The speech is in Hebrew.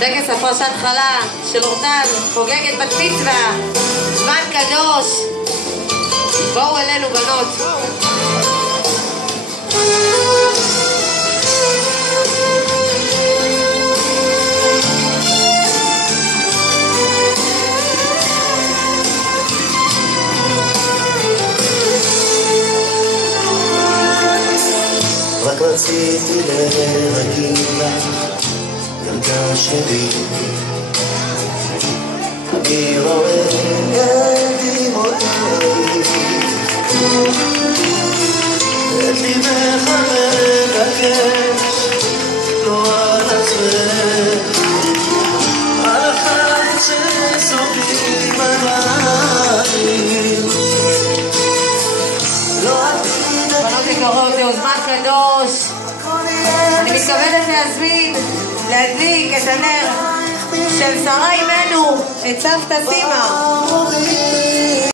טקס הפרשת חלה של אורטל, חוגגת בת מצווה, זמן קדוש. בואו אלינו בנות. רק רציתי להגיד לך, ילדה שלי, אני רואה דמעותייך, את ליבך המרגש, לא על עצמך, על החיים שסובלים עלייך. בנות יקרות, זהו זמן קדוש. אני מתכוונת להדליק את הנר של שרה אימנו, את סבתא סימה.